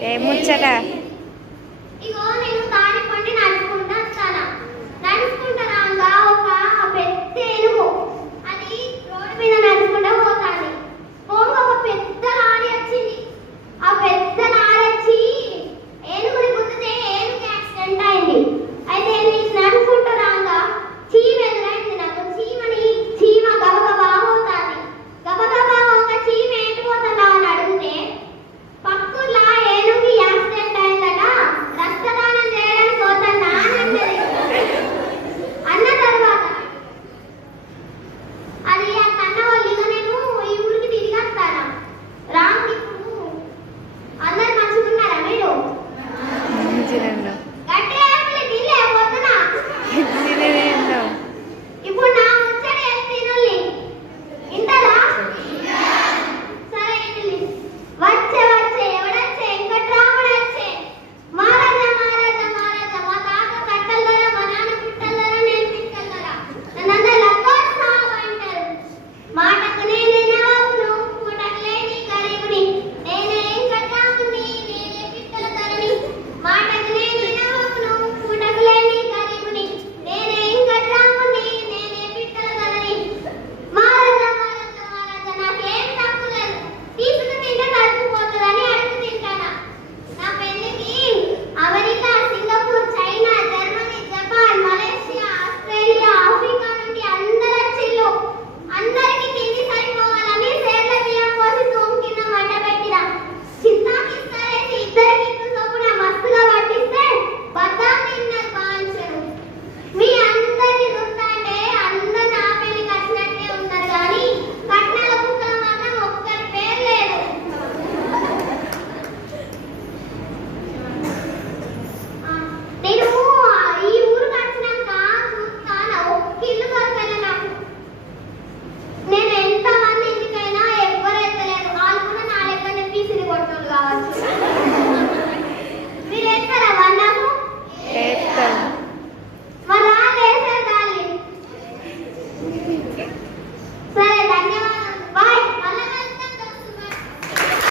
Eh, muchas gracias.